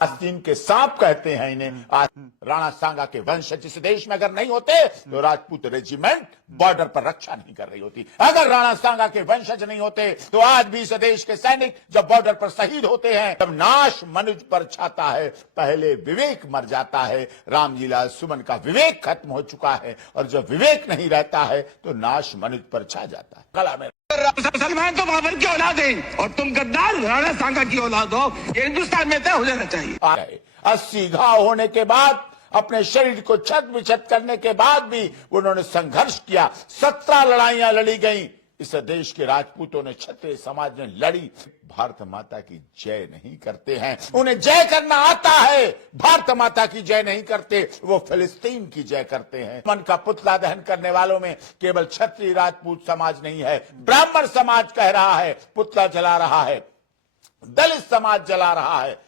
आस्तीन के सांप कहते हैं इन्हें। आज राणा सांगा के वंशज इस देश में अगर नहीं होते तो राजपूत रेजिमेंट बॉर्डर पर रक्षा नहीं कर रही होती। अगर राणा सांगा के वंशज नहीं होते तो आज भी इस देश के सैनिक जब बॉर्डर पर शहीद होते हैं, जब नाश मनुष्य पर छाता है, पहले विवेक मर जाता है। रामजी लाल सुमन का विवेक खत्म हो चुका है और जब विवेक नहीं रहता है तो नाश मनुष्य पर छा जाता है। कला में सलमान तो बाबर की औलाद है और तुम गद्दार राणा सांगा की औलाद हो। ये हिंदुस्तान में तय हो जाना चाहिए। 80 घाव होने के बाद, अपने शरीर को छत विछत करने के बाद भी उन्होंने संघर्ष किया। 17 लड़ाइयां लड़ी गई। इस देश के राजपूतों ने, क्षत्रिय समाज ने लड़ी। भारत माता की जय नहीं करते हैं। उन्हें जय करना आता है, भारत माता की जय नहीं करते। वो फिलिस्तीन की जय करते हैं। मन का पुतला दहन करने वालों में केवल क्षत्रिय राजपूत समाज नहीं है, ब्राह्मण समाज कह रहा है, पुतला जला रहा है, दलित समाज जला रहा है,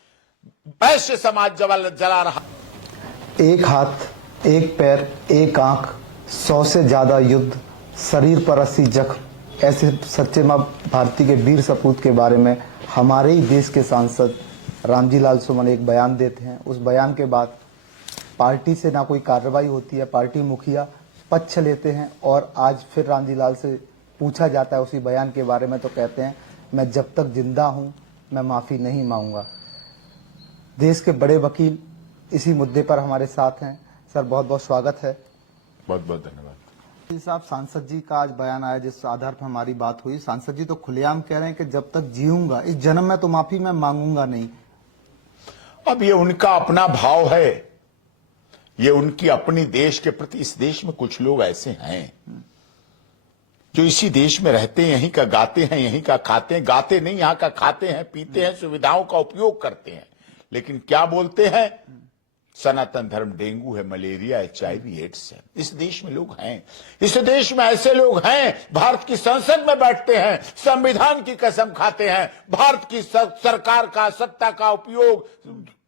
वैश्य समाज जला रहा है। एक हाथ, एक पैर, एक आंख, 100 से ज्यादा युद्ध, शरीर पर 80 जख्म, ऐसे सच्चे मां भारती के वीर सपूत के बारे में हमारे ही देश के सांसद रामजी लाल सुमन एक बयान देते हैं। उस बयान के बाद पार्टी से ना कोई कार्रवाई होती है, पार्टी मुखिया पक्ष लेते हैं और आज फिर रामजी लाल से पूछा जाता है उसी बयान के बारे में, तो कहते हैं मैं जब तक जिंदा हूं मैं माफी नहीं मांगूंगा। देश के बड़े वकील इसी मुद्दे पर हमारे साथ हैं। सर बहुत बहुत स्वागत है। बहुत बहुत धन्यवाद। साहब, सांसद जी का आज बयान आया जिस आधार पर हमारी बात हुई। सांसद जी तो खुलेआम कह रहे हैं कि जब तक जीऊंगा इस जन्म में तो माफी मैं मांगूंगा नहीं। अब ये उनका अपना भाव है, ये उनकी अपनी देश के प्रति। इस देश में कुछ लोग ऐसे हैं जो इसी देश में रहते हैं, यहीं का गाते हैं, यहीं का खाते हैं, गाते नहीं यहां का खाते हैं, पीते हैं, सुविधाओं का उपयोग करते हैं, लेकिन क्या बोलते हैं? सनातन धर्म डेंगू है, मलेरिया, HIV, एड्स है। इस देश में लोग हैं। इस देश में ऐसे लोग हैं, भारत की संसद में बैठते हैं, संविधान की कसम खाते हैं, भारत की सरकार का, सत्ता का उपयोग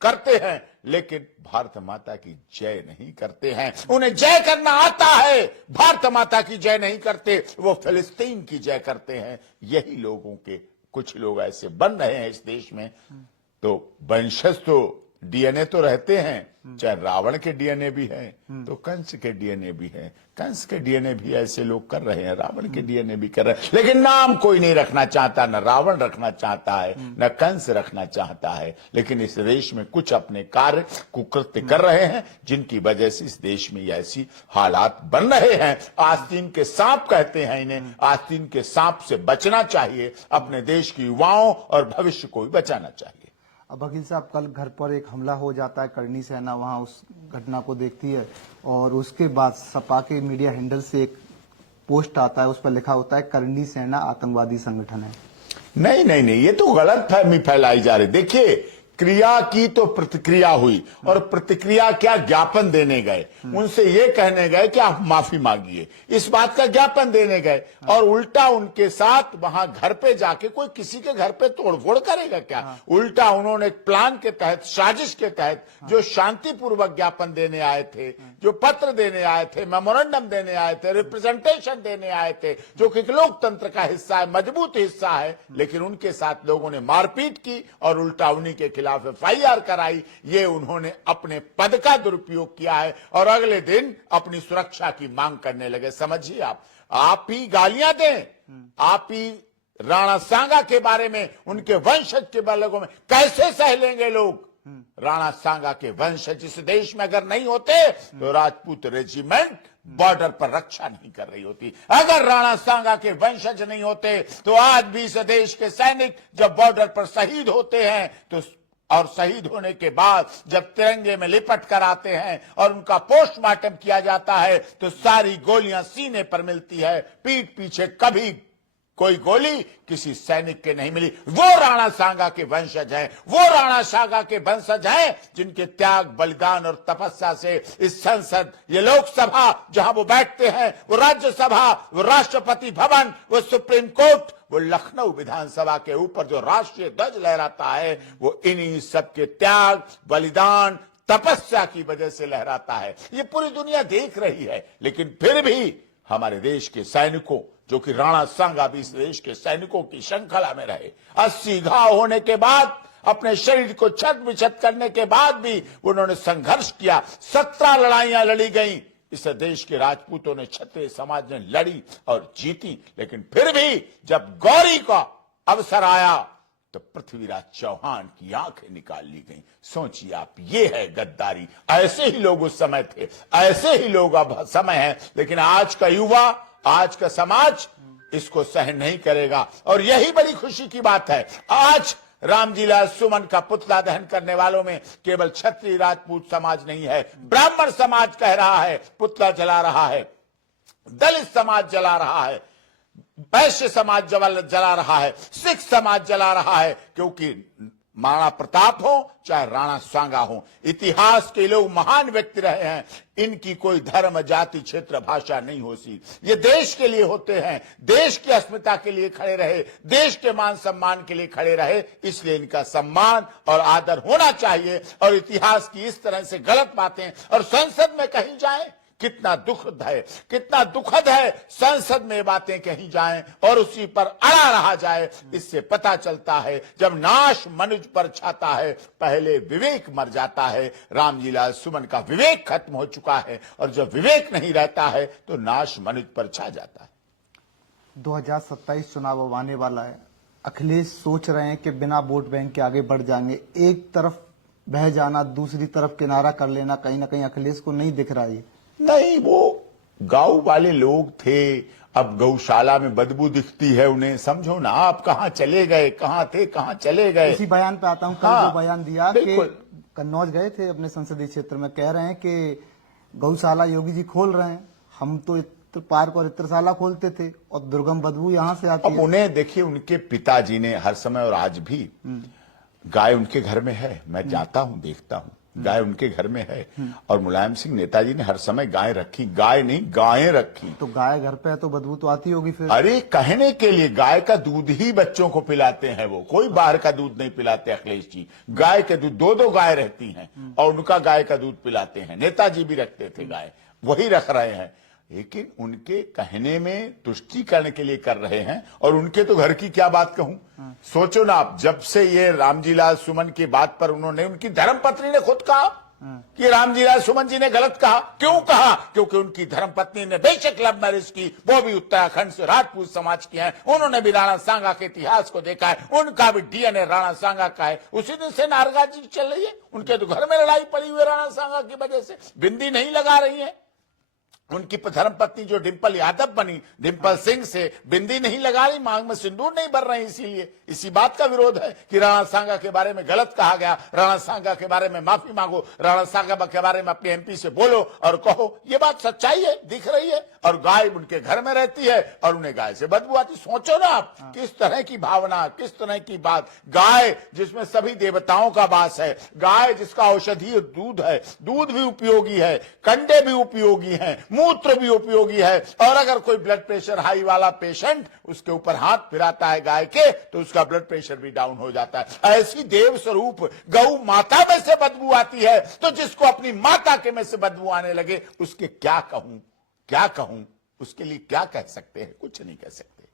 करते हैं, लेकिन भारत माता की जय नहीं करते हैं। उन्हें जय करना आता है, भारत माता की जय नहीं करते। वो फिलिस्तीन की जय करते हैं। यही लोगों के कुछ लोग ऐसे बन रहे हैं इस देश में। तो वंशज तो DNA तो रहते हैं, चाहे रावण के DNA भी हैं, तो कंस के DNA भी हैं। कंस के DNA भी ऐसे लोग कर रहे हैं, रावण के DNA भी कर रहे हैं, लेकिन नाम कोई नहीं रखना चाहता। न रावण रखना चाहता है, न कंस रखना चाहता है। लेकिन इस देश में कुछ अपने कार्य कुकृत्य कर रहे हैं, जिनकी वजह से इस देश में ऐसी हालात बन रहे हैं। आस्तीन के सांप कहते हैं इन्हें। आस्तीन के सांप से बचना चाहिए। अपने देश के युवाओं और भविष्य को भी बचाना चाहिए। अब वकील साहब, कल घर पर एक हमला हो जाता है, करणी सेना वहां उस घटना को देखती है और उसके बाद सपा के मीडिया हैंडल से एक पोस्ट आता है, उस पर लिखा होता है करणी सेना आतंकवादी संगठन है। नहीं नहीं नहीं, ये तो गलत फहमी फैलाई जा रही। देखिए, क्रिया की तो प्रतिक्रिया हुई, और प्रतिक्रिया क्या, ज्ञापन देने गए, उनसे ये कहने गए कि आप माफी मांगिए, इस बात का ज्ञापन देने गए, और उल्टा उनके साथ वहां घर पे जाके कोई किसी के घर पे तोड़फोड़ करेगा क्या? उल्टा उन्होंने एक प्लान के तहत, साजिश के तहत, जो शांतिपूर्वक ज्ञापन देने आए थे, जो पत्र देने आए थे, मेमोरेंडम देने आए थे, रिप्रेजेंटेशन देने आए थे, जो कि लोकतंत्र का हिस्सा है, मजबूत हिस्सा है, लेकिन उनके साथ लोगों ने मारपीट की और उल्टा उन्हीं के खिलाफ FIR कराई। ये उन्होंने अपने पद का दुरुपयोग किया है और अगले दिन अपनी सुरक्षा की मांग करने लगे। समझिए, आप ही गालियां दें, आप ही राणा सांगा के बारे में, उनके वंशज के बारे में कैसे सह लेंगे लोग? राणा सांगा के वंशज इस देश में अगर नहीं होते तो राजपूत रेजिमेंट बॉर्डर पर रक्षा नहीं कर रही होती। अगर राणा सांगा के वंशज नहीं होते तो आज भी इस देश के सैनिक जब बॉर्डर पर शहीद होते हैं तो, और शहीद होने के बाद जब तिरंगे में लिपट कर आते हैं और उनका पोस्टमार्टम किया जाता है तो सारी गोलियां सीने पर मिलती है, पीठ पीछे कभी कोई गोली किसी सैनिक के नहीं मिली। वो राणा सांगा के वंशज हैं, वो राणा सांगा के वंशज हैं जिनके त्याग, बलिदान और तपस्या से इस संसद, ये लोकसभा जहां वो बैठते हैं, वो राज्यसभा, वो राष्ट्रपति भवन, वो सुप्रीम कोर्ट, वो लखनऊ विधानसभा के ऊपर जो राष्ट्रीय ध्वज लहराता है, वो इन्हीं सबके त्याग, बलिदान, तपस्या की वजह से लहराता है। ये पूरी दुनिया देख रही है, लेकिन फिर भी हमारे देश के सैनिकों, जो कि राणा सांगा भी इस देश के सैनिकों की श्रृंखला में रहे, 80 घाव होने के बाद, अपने शरीर को छत विछत करने के बाद भी उन्होंने संघर्ष किया। 17 लड़ाइयां लड़ी गई। इस देश के राजपूतों ने, क्षत्रिय समाज ने लड़ी और जीती। लेकिन फिर भी जब गौरी का अवसर आया तो पृथ्वीराज चौहान की आंखें निकाल ली गई। सोचिए आप, ये है गद्दारी। ऐसे ही लोग उस समय थे, ऐसे ही लोग अब समय है। लेकिन आज का युवा, आज का समाज इसको सहन नहीं करेगा। और यही बड़ी खुशी की बात है, आज रामजीलाल सुमन का पुतला दहन करने वालों में केवल क्षत्रिय राजपूत समाज नहीं है, ब्राह्मण समाज कह रहा है, पुतला जला रहा है, दलित समाज जला रहा है, वैश्य समाज जला रहा है, सिख समाज जला रहा है। क्योंकि महाराणा प्रताप हो चाहे राणा सांगा हो, इतिहास के लोग महान व्यक्ति रहे हैं। इनकी कोई धर्म, जाति, क्षेत्र, भाषा नहीं होती। ये देश के लिए होते हैं, देश की अस्मिता के लिए खड़े रहे, देश के मान सम्मान के लिए खड़े रहे। इसलिए इनका सम्मान और आदर होना चाहिए। और इतिहास की इस तरह से गलत बातें और संसद में कही जाएं, कितना दुखद है, कितना दुखद है। संसद में बातें कही जाएं और उसी पर अड़ा रहा जाए। इससे पता चलता है जब नाश मनुज पर छाता है, पहले विवेक मर जाता है। रामजीलाल सुमन का विवेक खत्म हो चुका है और जब विवेक नहीं रहता है तो नाश मनुज पर छा जाता है। 2027 चुनाव अब आने वाला है। अखिलेश सोच रहे हैं कि बिना वोट बैंक के आगे बढ़ जाएंगे। एक तरफ बह जाना, दूसरी तरफ किनारा कर लेना, कहीं ना कहीं अखिलेश को नहीं दिख रहा है। नहीं, वो गांव वाले लोग थे, अब गौशाला में बदबू दिखती है उन्हें। समझो ना, आप कहां चले गए, कहां थे, कहां चले गए। इसी बयान पे आता हूं। कल हाँ, जो बयान दिया कि कन्नौज गए थे अपने संसदीय क्षेत्र में, कह रहे हैं कि गौशाला योगी जी खोल रहे हैं, हम तो इत्र पार्क और इत्रशाला खोलते थे और दुर्गम बदबू यहां से आती है। अब उन्हें देखिए, उनके पिताजी ने हर समय और आज भी गाय उनके घर में है। मैं जाता हूं, देखता हूं, गाय उनके घर में है। और मुलायम सिंह नेताजी ने हर समय गाय रखी, गाय नहीं गायें रखी। तो गाय घर पे है तो बदबू तो आती होगी फिर। अरे कहने के लिए, गाय का दूध ही बच्चों को पिलाते हैं, वो कोई बाहर का दूध नहीं पिलाते अखिलेश जी। गाय के दूध, 2-2 गाय रहती हैं और उनका गाय का दूध पिलाते हैं। नेताजी भी रखते थे गाय, वही रख रहे हैं। लेकिन उनके कहने में तुष्टीकरण के लिए कर रहे हैं। और उनके तो घर की क्या बात कहूं। सोचो ना आप, जब से ये रामजीलाल सुमन की बात पर उन्होंने, उनकी धर्मपत्नी ने खुद कहा कि रामजीलाल सुमन जी ने गलत कहा। क्यों कहा? क्योंकि उनकी धर्मपत्नी ने बेशक लव मैरिज की, वो भी उत्तराखंड से राजपूत समाज की है। उन्होंने भी राणा सांगा के इतिहास को देखा है, उनका भी डीएनए राणा सांगा का है। उसी दिन से नाराजगी चल रही है। उनके तो घर में लड़ाई पड़ी हुई है राणा सांगा की वजह से, बिंदी नहीं लगा रही है। उनकी धर्मपत्नी जो डिंपल यादव बनी, डिंपल सिंह से बिंदी नहीं लगा रही, मांग में सिंदूर नहीं भर रही। इसीलिए इसी बात का विरोध है कि राणा सांगा के बारे में गलत कहा गया। राणा सांगा के बारे में माफी मांगो, राणा सांगा के बारे में अपने एमपी से बोलो और कहो। ये बात सच्चाई है, दिख रही है। और गाय उनके घर में रहती है और उन्हें गाय से बदबू आती। सोचो ना आप, किस तरह की भावना, किस तरह की बात। गाय जिसमें सभी देवताओं का वास है, गाय जिसका औषधीय दूध है, दूध भी उपयोगी है, कंडे भी उपयोगी हैं, मूत्र भी उपयोगी है। और अगर कोई ब्लड प्रेशर हाई वाला पेशेंट उसके ऊपर हाथ फिराता है गाय के, तो उसका ब्लड प्रेशर भी डाउन हो जाता है। ऐसी देव स्वरूप गौ माता में से बदबू आती है, तो जिसको अपनी माता के में से बदबू आने लगे, उसके क्या कहूं, क्या कहूं, उसके लिए क्या कह सकते हैं? कुछ नहीं कह सकते।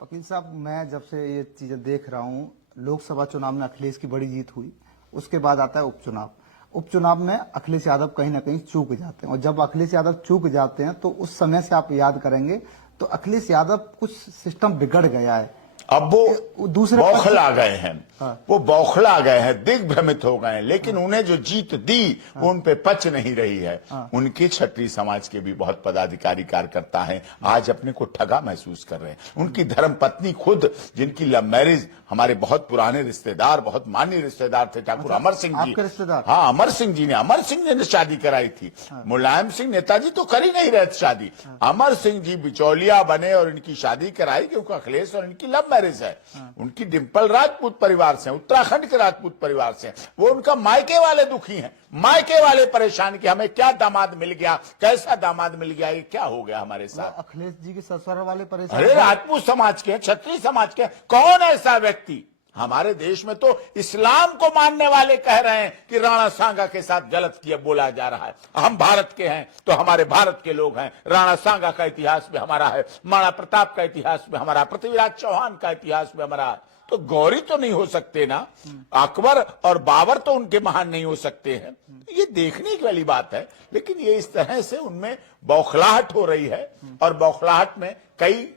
वकील साहब, मैं जब से ये चीजें देख रहा हूं, लोकसभा चुनाव में अखिलेश की बड़ी जीत हुई, उसके बाद आता है उपचुनाव। उपचुनाव में अखिलेश यादव कहीं ना कहीं चूक जाते हैं, और जब अखिलेश यादव चूक जाते हैं तो उस समय से आप याद करेंगे तो अखिलेश यादव कुछ सिस्टम बिगड़ गया है। अब वो दूसरे बौखला गए हैं। हाँ। वो बौखला गए हैं, दिग्भ्रमित हो गए हैं। लेकिन उन्हें जो जीत दी वो उन पे पच नहीं रही है। उनके क्षत्रिय समाज के भी बहुत पदाधिकारी कार्यकर्ता हैं, आज अपने को ठगा महसूस कर रहे हैं। उनकी धर्मपत्नी खुद, जिनकी लव मैरिज, हमारे बहुत पुराने रिश्तेदार, बहुत मान्य रिश्तेदार थे, ठाकुर अमर सिंह जी। आपके रिश्तेदार? हाँ, अमर सिंह जी ने शादी कराई थी। मुलायम सिंह नेताजी तो कर ही नहीं रहे थे शादी। अमर सिंह जी बिचौलिया बने और इनकी शादी कराई, क्योंकि अखिलेश और इनकी लव मैरिज है। उनकी डिंपल राजपूत परिवार से, उत्तराखंड के राजपूत परिवार से। वो उनका मायके वाले दुखी हैं, मायके वाले परेशान कि हमें क्या दामाद मिल गया, कैसा दामाद मिल गया, ये क्या हो गया हमारे साथ। अखिलेश जी के ससुर वाले परेशान। अरे राजपूत समाज के, क्षत्रिय समाज के, कौन ऐसा व्यक्ति? हमारे देश में तो इस्लाम को मानने वाले कह रहे हैं कि राणा सांगा के साथ गलत किया, बोला जा रहा है। हम भारत के हैं तो हमारे भारत के लोग हैं। राणा सांगा का इतिहास भी हमारा है, महाराणा प्रताप का इतिहास भी हमारा, पृथ्वीराज चौहान का इतिहास भी हमारा। तो गौरी तो नहीं हो सकते ना, अकबर और बाबर तो उनके महान नहीं हो सकते हैं। ये देखने की वाली बात है। लेकिन ये इस तरह से उनमें बौखलाहट हो रही है और बौखलाहट में कई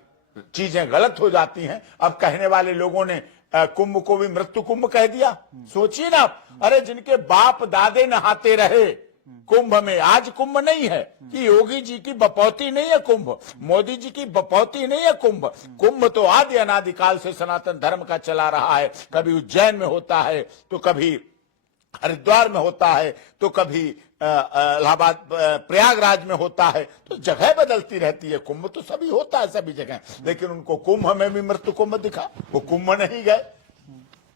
चीजें गलत हो जाती हैं। अब कहने वाले लोगों ने कुंभ को भी मृत्यु कुंभ कह दिया। सोचिए ना, अरे जिनके बाप दादे नहाते रहे कुंभ में, आज कुंभ नहीं है कि योगी जी की बपौती नहीं है कुंभ, मोदी जी की बपौती नहीं है कुंभ। कुंभ तो आदि अनादिकाल से सनातन धर्म का चला रहा है। कभी उज्जैन में होता है, तो कभी हरिद्वार में होता है, तो कभी इलाहाबाद प्रयागराज में होता है। तो जगह बदलती रहती है। कुंभ तो सभी होता है सभी जगह, लेकिन उनको कुंभ में भी मृत्यु कुंभ दिखा। वो कुंभ नहीं गए,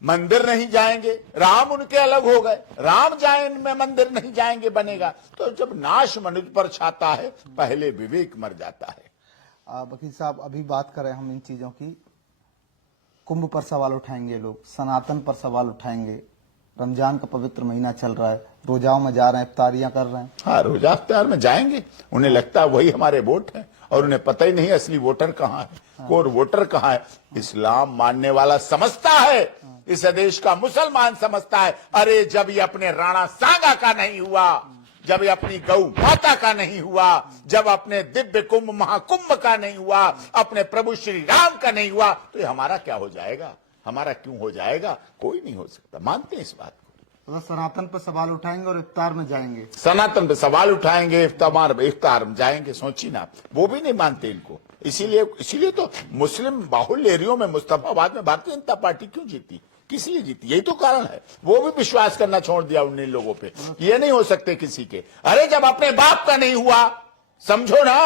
मंदिर नहीं जाएंगे। राम उनके अलग हो गए, राम जाए में मंदिर नहीं जाएंगे बनेगा। तो जब नाश मनुष्य पर छाता है, पहले विवेक मर जाता है। वकील साहब, अभी बात करें हम इन चीजों की, कुंभ पर सवाल उठाएंगे लोग, सनातन पर सवाल उठाएंगे। रमजान का पवित्र महीना चल रहा है, रोजाओं में जा रहे हैं, इफ्तारियां कर रहे हैं। हाँ, रोजा इफ्तार में जाएंगे। उन्हें लगता है वही हमारे वोट है, और उन्हें पता ही नहीं असली वोटर कहाँ है, कोर वोटर कहाँ है। इस्लाम मानने वाला समझता है, इस देश का मुसलमान समझता है, अरे जब ये अपने राणा सांगा का नहीं हुआ, जब ये अपनी गौ माता का नहीं हुआ, जब अपने दिव्य कुंभ महाकुंभ का नहीं हुआ, अपने प्रभु श्री राम का नहीं हुआ, तो ये हमारा क्या हो जाएगा? हमारा क्यों हो जाएगा? कोई नहीं हो सकता। मानते हैं इस बात को। तो सनातन पर सवाल उठाएंगे और इफ्तार में जाएंगे। सनातन पे सवाल उठाएंगे, इफ्तार में जाएंगे। सोचिए ना, वो भी नहीं मानते इनको। इसीलिए तो मुस्लिम बाहुल्य एरियो में मुस्तफाबाद में भारतीय जनता पार्टी क्यों जीती, किस लिए जीती? यही तो कारण है। वो भी विश्वास करना छोड़ दिया उन लोगों पे। ये नहीं हो सकते किसी के। अरे जब अपने बाप का नहीं हुआ, समझो ना,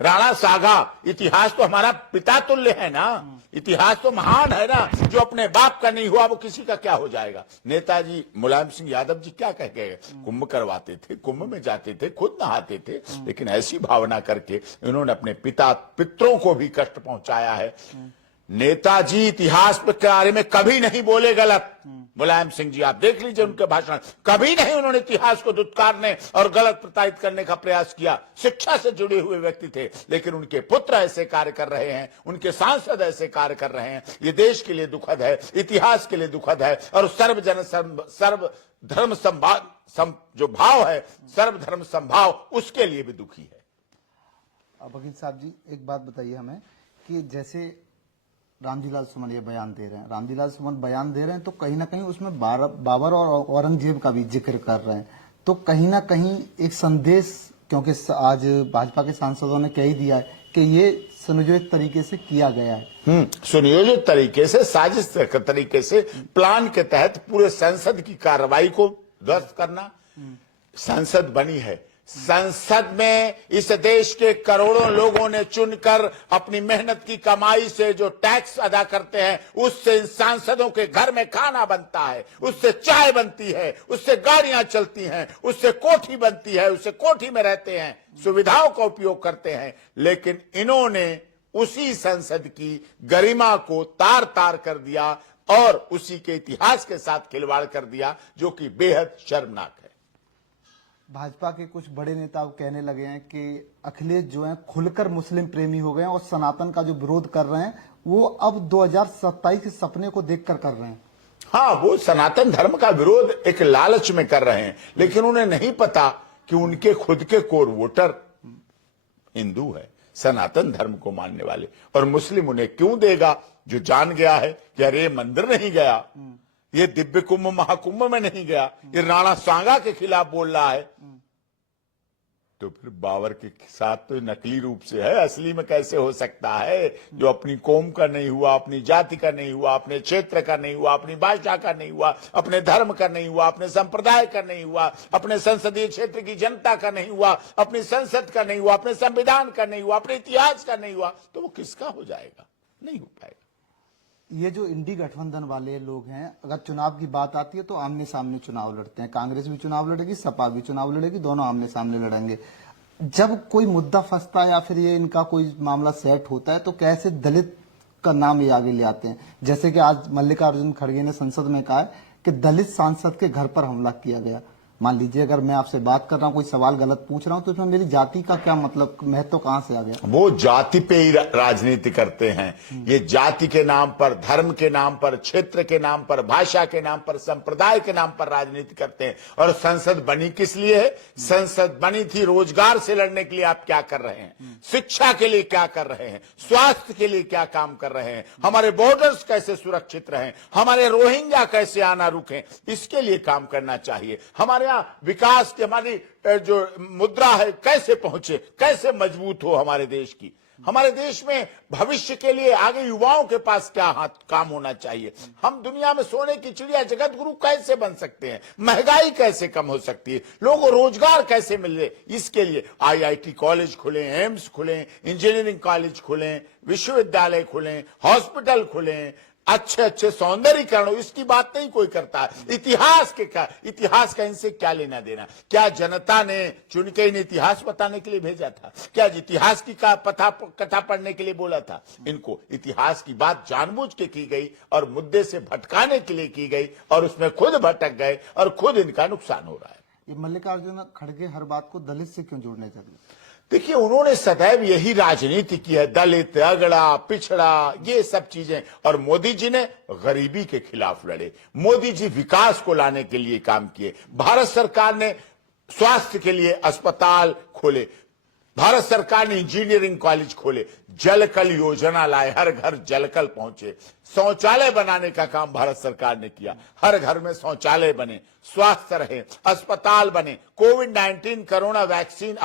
राणा सागा, इतिहास तो हमारा पिता तुल्य है ना, इतिहास तो महान है ना। जो अपने बाप का नहीं हुआ, वो किसी का क्या हो जाएगा? नेताजी मुलायम सिंह यादव जी क्या कह गए? कुंभ करवाते थे, कुंभ में जाते थे, खुद नहाते थे, लेकिन ऐसी भावना करके इन्होंने अपने पितरों को भी कष्ट पहुंचाया है। नेताजी इतिहास के बारे में कभी नहीं बोले गलत। मुलायम सिंह जी, आप देख लीजिए उनके भाषण, कभी नहीं उन्होंने इतिहास को दुत्कारने और गलत प्रताड़ित करने का प्रयास किया। शिक्षा से जुड़े हुए व्यक्ति थे, लेकिन उनके पुत्र ऐसे कार्य कर रहे हैं, उनके सांसद ऐसे कार्य कर रहे हैं। ये देश के लिए दुखद है, इतिहास के लिए दुखद है, और सर्व धर्म संभाव जो भाव है, सर्वधर्म संभाव, उसके लिए भी दुखी है। वकील साहब जी, एक बात बताइए हमें कि जैसे रामजीलाल सुमन ये बयान दे रहे हैं, रामजीलाल सुमन बयान दे रहे हैं, तो कहीं ना कहीं उसमें बाबर और औरंगजेब का भी जिक्र कर रहे हैं। तो कहीं ना कहीं एक संदेश, क्योंकि आज भाजपा के सांसदों ने कह ही दिया है कि ये सुनियोजित तरीके से किया गया है। सुनियोजित तरीके से, साजिश तरीके से, प्लान के तहत पूरे संसद की कार्रवाई को ध्वस्त करना। संसद बनी है, संसद में इस देश के करोड़ों लोगों ने चुनकर अपनी मेहनत की कमाई से जो टैक्स अदा करते हैं, उससे इन सांसदों के घर में खाना बनता है, उससे चाय बनती है, उससे गाड़ियां चलती हैं, उससे कोठी बनती है, उससे कोठी में रहते हैं, सुविधाओं का उपयोग करते हैं। लेकिन इन्होंने उसी संसद की गरिमा को तार तार कर दिया और उसी के इतिहास के साथ खिलवाड़ कर दिया, जो कि बेहद शर्मनाक है। भाजपा के कुछ बड़े नेता कहने लगे हैं कि अखिलेश जो हैं खुलकर मुस्लिम प्रेमी हो गए हैं और सनातन का जो विरोध कर रहे हैं वो अब 2027 के सपने को देखकर कर रहे हैं। हाँ, वो सनातन धर्म का विरोध एक लालच में कर रहे हैं, लेकिन उन्हें नहीं पता कि उनके खुद के कोर वोटर हिंदू है, सनातन धर्म को मानने वाले। और मुस्लिम उन्हें क्यों देगा? जो जान गया है कि अरे मंदिर नहीं गया, ये दिव्य कुंभ महाकुंभ में नहीं गया, ये राणा सांगा के खिलाफ बोल रहा है, तो फिर बाबर के साथ तो नकली रूप से है, असली में कैसे हो सकता है? जो अपनी कौम का नहीं हुआ, अपनी जाति का नहीं हुआ, अपने क्षेत्र का नहीं हुआ, अपनी भाषा का नहीं हुआ, अपने धर्म का नहीं हुआ, अपने संप्रदाय का नहीं हुआ, अपने संसदीय क्षेत्र की जनता का नहीं हुआ, अपनी संसद का नहीं हुआ, अपने संविधान का नहीं हुआ, अपने इतिहास का नहीं हुआ, तो वो किसका हो जाएगा? नहीं हो पाएगा। ये जो इंडी गठबंधन वाले लोग हैं, अगर चुनाव की बात आती है तो आमने सामने चुनाव लड़ते हैं। कांग्रेस भी चुनाव लड़ेगी, सपा भी चुनाव लड़ेगी, दोनों आमने सामने लड़ेंगे। जब कोई मुद्दा फंसता है या फिर ये इनका कोई मामला सेट होता है तो कैसे दलित का नाम ये आगे ले आते हैं। जैसे कि आज मल्लिकार्जुन खड़गे ने संसद में कहा है कि दलित सांसद के घर पर हमला किया गया। मान लीजिए अगर मैं आपसे बात कर रहा हूँ, कोई सवाल गलत पूछ रहा हूँ, तो इसमें मेरी जाति का क्या मतलब, महत्व कहाँ से आ गया? वो जाति पे ही राजनीति करते हैं। ये जाति के नाम पर, धर्म के नाम पर, क्षेत्र के नाम पर, भाषा के नाम पर, संप्रदाय के नाम पर राजनीति करते हैं। और संसद बनी किस लिए है? संसद बनी थी रोजगार से लड़ने के लिए। आप क्या कर रहे हैं? शिक्षा के लिए क्या कर रहे हैं? स्वास्थ्य के लिए क्या काम कर रहे हैं? हमारे बॉर्डर्स कैसे सुरक्षित रहें? हमारे रोहिंग्या कैसे आना रुकें? इसके लिए काम करना चाहिए। हमारे यहाँ विकास की हमारी जो मुद्रा है कैसे पहुंचे, कैसे मजबूत हो हमारे देश की। हमारे देश में भविष्य के लिए आगे युवाओं के पास क्या हाथ काम होना चाहिए। हम दुनिया में सोने की चिड़िया जगत गुरु कैसे बन सकते हैं? महंगाई कैसे कम हो सकती है? लोगों को रोजगार कैसे मिले? इसके लिए आईआईटी कॉलेज खुले, एम्स खुले, इंजीनियरिंग कॉलेज खुले, विश्वविद्यालय खुले, हॉस्पिटल खुले, अच्छे अच्छे सौंदर्यीकरण। इसकी बात नहीं कोई करता है। इतिहास का इनसे क्या लेना देना? क्या जनता ने चुन के इन इतिहास बताने के लिए भेजा था? क्या इतिहास की कथा पढ़ने के लिए बोला था? इनको इतिहास की बात जानबूझ के की गई और मुद्दे से भटकाने के लिए की गई और उसमें खुद भटक गए और खुद इनका नुकसान हो रहा है। ये मल्लिकार्जुन खड़गे हर बात को दलित से क्यों जोड़ने चाहिए? देखिए, उन्होंने सदैव यही राजनीति की है, दलित, अगड़ा, पिछड़ा, ये सब चीजें। और मोदी जी ने गरीबी के खिलाफ लड़े। मोदी जी विकास को लाने के लिए काम किए। भारत सरकार ने स्वास्थ्य के लिए अस्पताल खोले। भारत सरकार ने इंजीनियरिंग कॉलेज खोले। जलकल योजना लाए, हर घर जलकल पहुंचे। शौचालय बनाने का काम भारत सरकार ने किया, हर घर में शौचालय बने, स्वास्थ्य रहे, अस्पताल बने। कोविड-19 कोरोना वैक्सीन